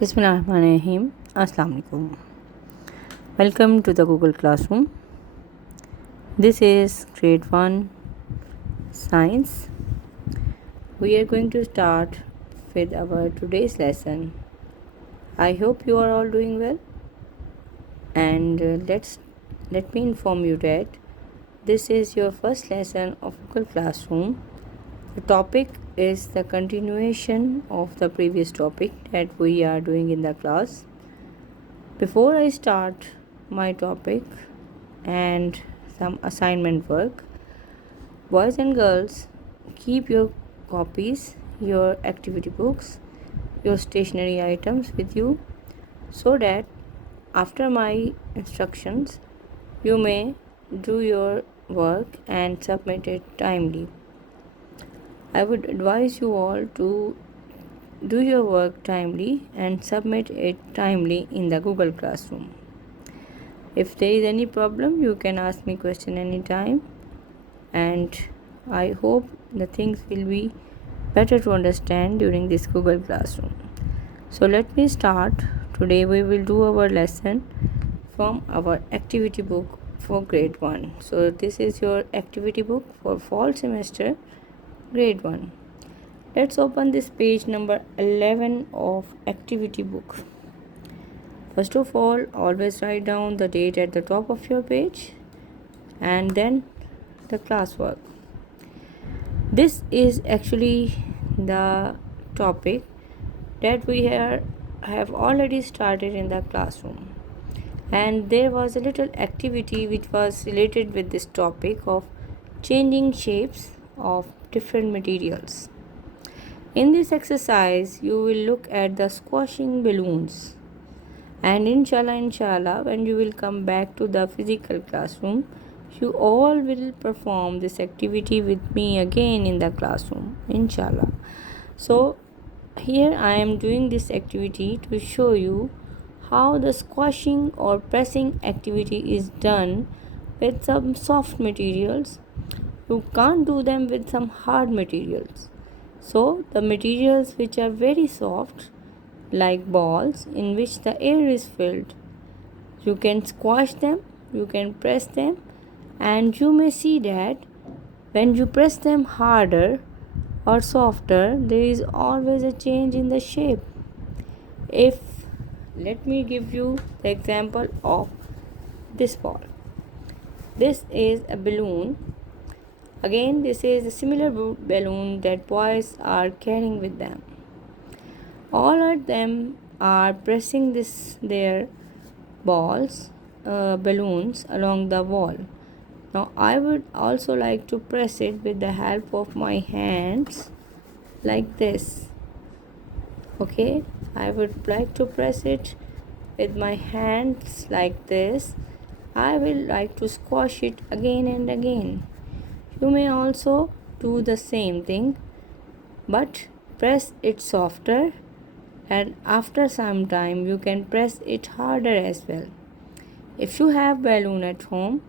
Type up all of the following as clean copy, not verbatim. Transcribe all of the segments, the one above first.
Bismillahirrahmanirrahim. Assalamu alaikum. Welcome to the Google Classroom. This is grade 1 science. We are going to start with our today's lesson. I hope you are all doing well. And let me inform you that this is your first lesson of Google Classroom. The topic is the continuation of the previous topic that we are doing in the class. Before I start my topic and some assignment work, boys and girls, keep your copies, your activity books, your stationery items with you so that after my instructions you may do your work and submit it timely. I would advise you all to do your work timely and submit it timely in the Google Classroom. If there is any problem, you can ask me question anytime, and I hope the things will be better to understand during this Google Classroom. So let me start. Today we will do our lesson from our activity book for grade 1. So this is your activity book for fall semester grade 1. Let's open this page number 11 of activity book. First of all, always write down the date at the top of your page and then the classwork. This is actually the topic that we have already started in the classroom, and there was a little activity which was related with this topic of changing shapes of different materials. In this exercise, you will look at the squashing balloons, and inshallah, when you will come back to the physical classroom, you all will perform this activity with me again in the classroom, inshallah. So here I am doing this activity to show you how the squashing or pressing activity is done with some soft materials. You can't do them with some hard materials. So the materials which are very soft, like balls in which the air is filled, you can squash them, you can press them, and you may see that when you press them harder or softer, there is always a change in the shape. If let me give you the example of this ball. This is a balloon. Again, this is a similar balloon that boys are carrying with them. All of them are pressing their balloons along the wall. Now I would also like to press it with the help of my hands like this. Okay, I would like to press it with my hands like this. I will like to squash it again and again. You may also do the same thing, but press it softer, and after some time you can press it harder as well. If you have balloon at home,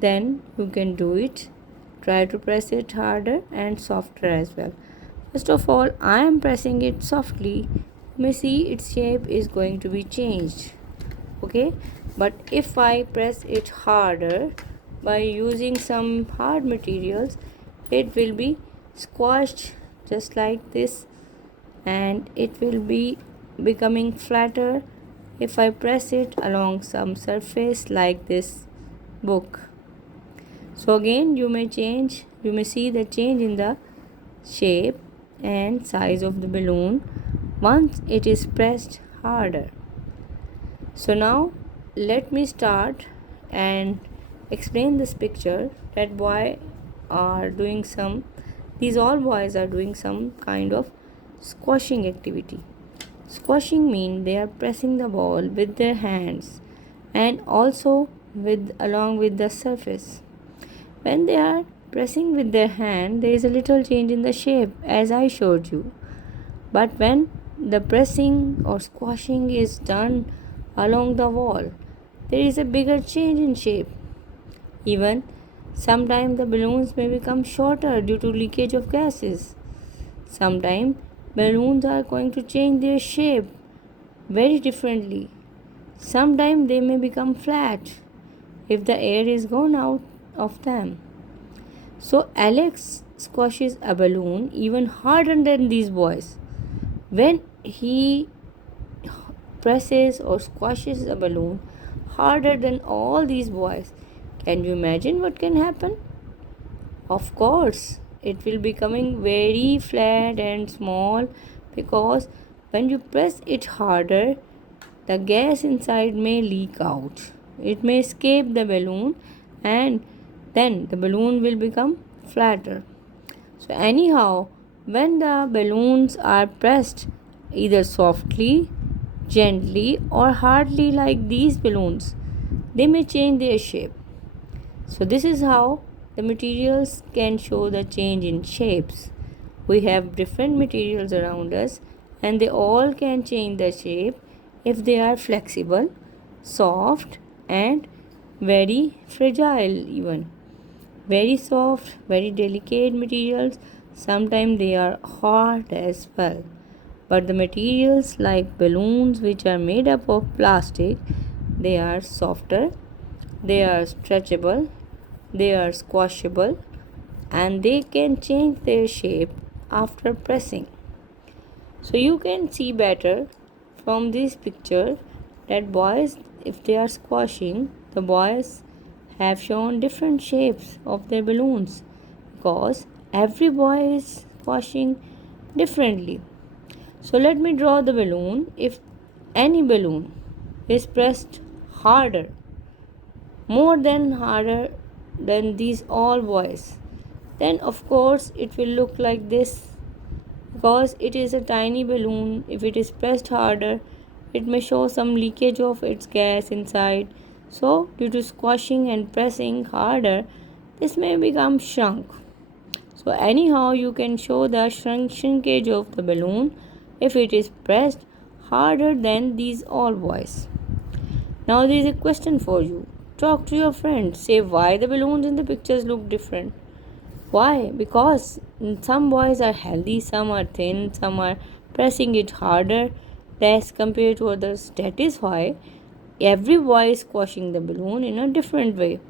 then you can do it. Try to press it harder and softer as well. First of all, I am pressing it softly. You may see its shape is going to be changed. Okay, but if I press it harder by using some hard materials, it will be squashed just like this, and it will be becoming flatter if I press it along some surface like this book. So again, you may see the change in the shape and size of the balloon once it is pressed harder. So now let me start and explain this picture that these all boys are doing some kind of squashing activity. Squashing means they are pressing the ball with their hands and also along with the surface. When they are pressing with their hand, there is a little change in the shape as I showed you. But when the pressing or squashing is done along the wall, there is a bigger change in shape. Even sometimes the balloons may become shorter due to leakage of gases. Sometimes balloons are going to change their shape very differently. Sometimes they may become flat if the air is gone out of them. So Alex squashes a balloon even harder than these boys. When he presses or squashes a balloon harder than all these boys, can you imagine what can happen? Of course, it will becoming very flat and small, because when you press it harder, the gas inside may leak out. It may escape the balloon, and then the balloon will become flatter. So, anyhow, when the balloons are pressed either softly, gently, or hardly like these balloons, they may change their shape. So, this is how the materials can show the change in shapes. We have different materials around us, and they all can change the shape if they are flexible, soft, and very fragile, even. Very soft, very delicate materials, sometimes they are hard as well. But the materials like balloons, which are made up of plastic, they are softer, they are stretchable, they are squashable, and they can change their shape after pressing. So you can see better from this picture that boys, if they are squashing, the boys have shown different shapes of their balloons, because every boy is squashing differently. So let me draw the balloon. If any balloon is pressed harder, more than harder than these all boys, then of course it will look like this. Because it is a tiny balloon, if it is pressed harder, it may show some leakage of its gas inside. So due to squashing and pressing harder, this may become shrunk. So anyhow, you can show the shrinkage of the balloon if it is pressed harder than these all boys. Now there is a question for you. Talk to your friends. Say why the balloons in the pictures look different. Why? Because some boys are healthy, some are thin, some are pressing it harder, less compared to others. That is why every boy is squashing the balloon in a different way.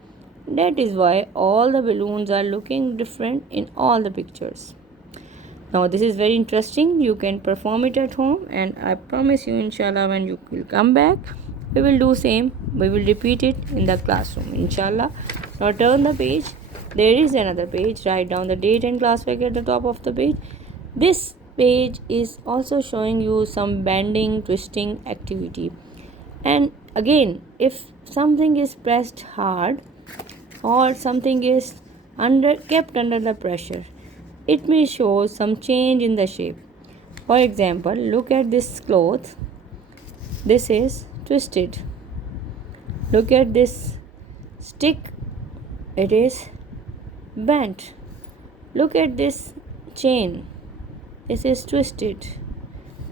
That is why all the balloons are looking different in all the pictures. Now this is very interesting. You can perform it at home, and I promise you, inshallah, when you will come back, we will do same. We will repeat it in the classroom, inshallah. Now turn the page. There is another page. Write down the date and class work at the top of the page. This page is also showing you some bending, twisting activity. And again, if something is pressed hard or something is kept under the pressure, it may show some change in the shape. For example, look at this cloth. This is twisted. Look at this stick. It is bent. Look at this chain. This is twisted.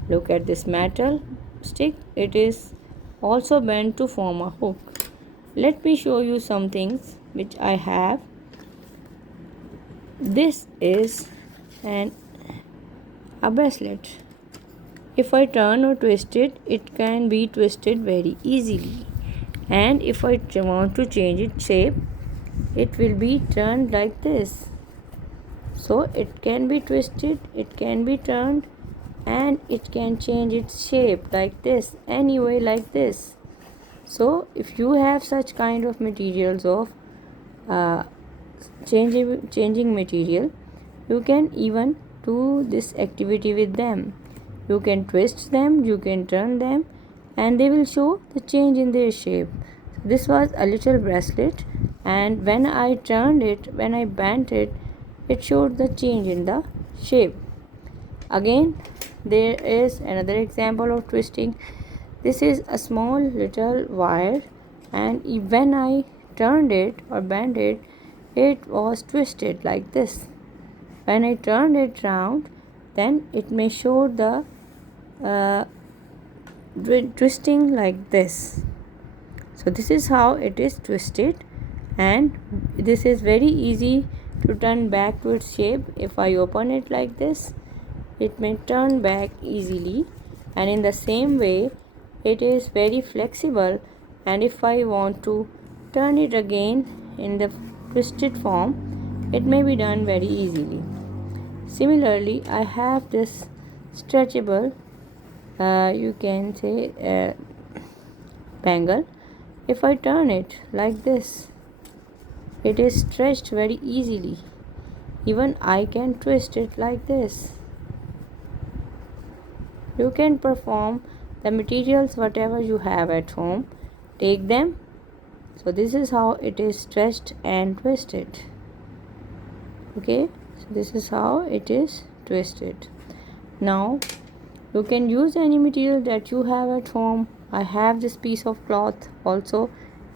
Look at this metal stick. It is also bent to form a hook. Let me show you some things which I have. This is a bracelet. If I turn or twist it, it can be twisted very easily. And if I want to change its shape, it will be turned like this. So it can be twisted, it can be turned, and it can change its shape like this, anyway like this. So if you have such kind of materials of changing material, you can even do this activity with them. You can twist them, you can turn them, and they will show the change in their shape. So this was a little bracelet, and when I turned it, when I bent it, it showed the change in the shape. Again, there is another example of twisting. This is a small little wire, and when I turned it or bent it, it was twisted like this. When I turned it round, then it may show the twisting like this. So this is how it is twisted, and this is very easy to turn back to its shape. If I open it like this, it may turn back easily. And in the same way, it is very flexible, and if I want to turn it again in the twisted form, it may be done very easily. Similarly, I have this stretchable, you can say, bangle. If I turn it like this, it is stretched very easily. Even I can twist it like this. You can perform the materials whatever you have at home, take them. So this is how it is stretched and twisted. Okay, so this is how it is twisted. Now you can use any material that you have at home. I have this piece of cloth also.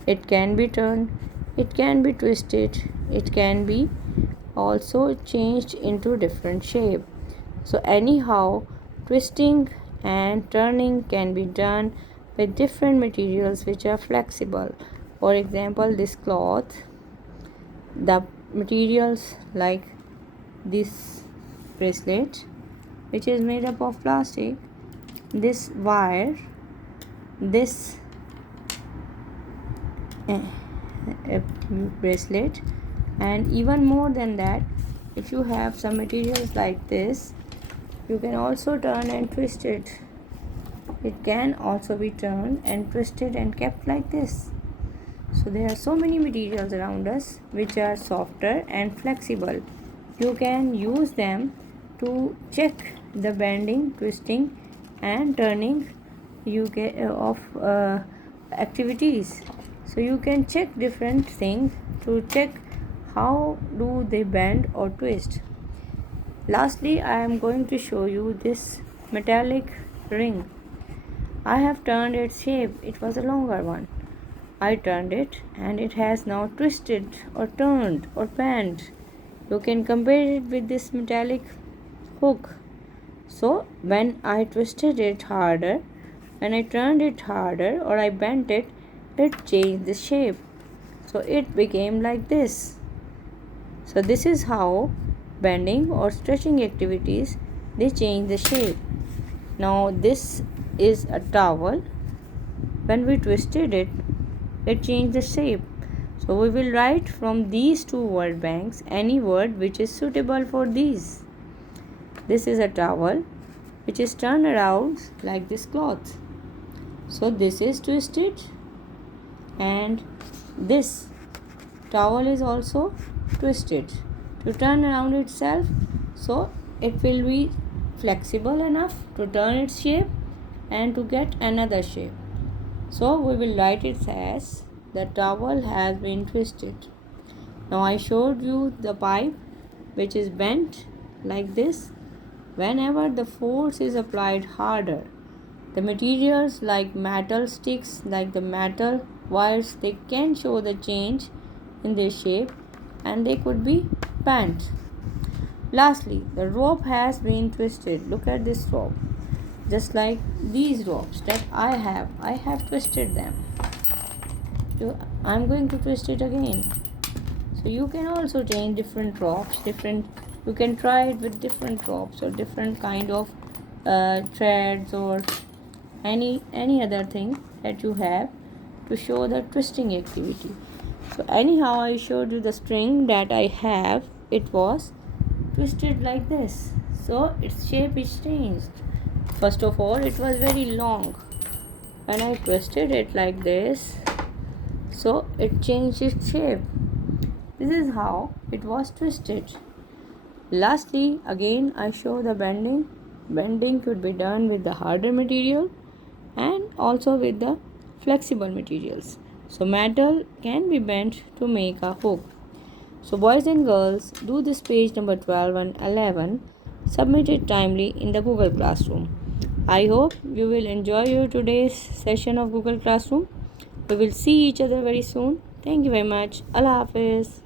It can be turned, it can be twisted, it can be also changed into different shape. So anyhow, twisting and turning can be done with different materials which are flexible. For example, this cloth, the materials like this bracelet which is made up of plastic, this wire, this bracelet, and even more than that, if you have some materials like this, you can also turn and twist it. It can also be turned and twisted and kept like this. So there are so many materials around us which are softer and flexible. You can use them to check the bending, twisting and turning of activities. So you can check different things to check how do they bend or twist. Lastly, I am going to show you this metallic ring. I have turned its shape. It was a longer one. I turned it and it has now twisted or turned or bent. You can compare it with this metallic hook. So when I twisted it harder, when I turned it harder or I bent it, it changed the shape. So it became like this. So this is how bending or stretching activities, they change the shape. Now this is a towel. When we twisted it, it changed the shape. So we will write from these two word banks any word which is suitable for these. This is a towel which is turned around like this cloth. So this is twisted, and this towel is also twisted to turn around itself, so it will be flexible enough to turn its shape and to get another shape. So we will write it as the towel has been twisted. Now I showed you the pipe which is bent like this. Whenever the force is applied harder, the materials like metal sticks, like the metal wires, they can show the change in their shape and they could be bent. Lastly, the rope has been twisted. Look at this rope. Just like these ropes that I have twisted them. So I'm going to twist it again. So you can also change different ropes, you can try it with different ropes or different kind of threads or any other thing that you have to show the twisting activity. So anyhow, I showed you the string that I have. It was twisted like this, so its shape is changed. First of all, it was very long. When I twisted it like this, so it changed its shape. This is how it was twisted. Lastly, again I show the bending. Bending could be done with the harder material and also with the flexible materials. So metal can be bent to make a hook. So boys and girls, do this page number 12 and 11. Submit it timely in the Google Classroom. I hope you will enjoy your today's session of Google Classroom. We will see each other very soon. Thank you very much. Allah Hafiz.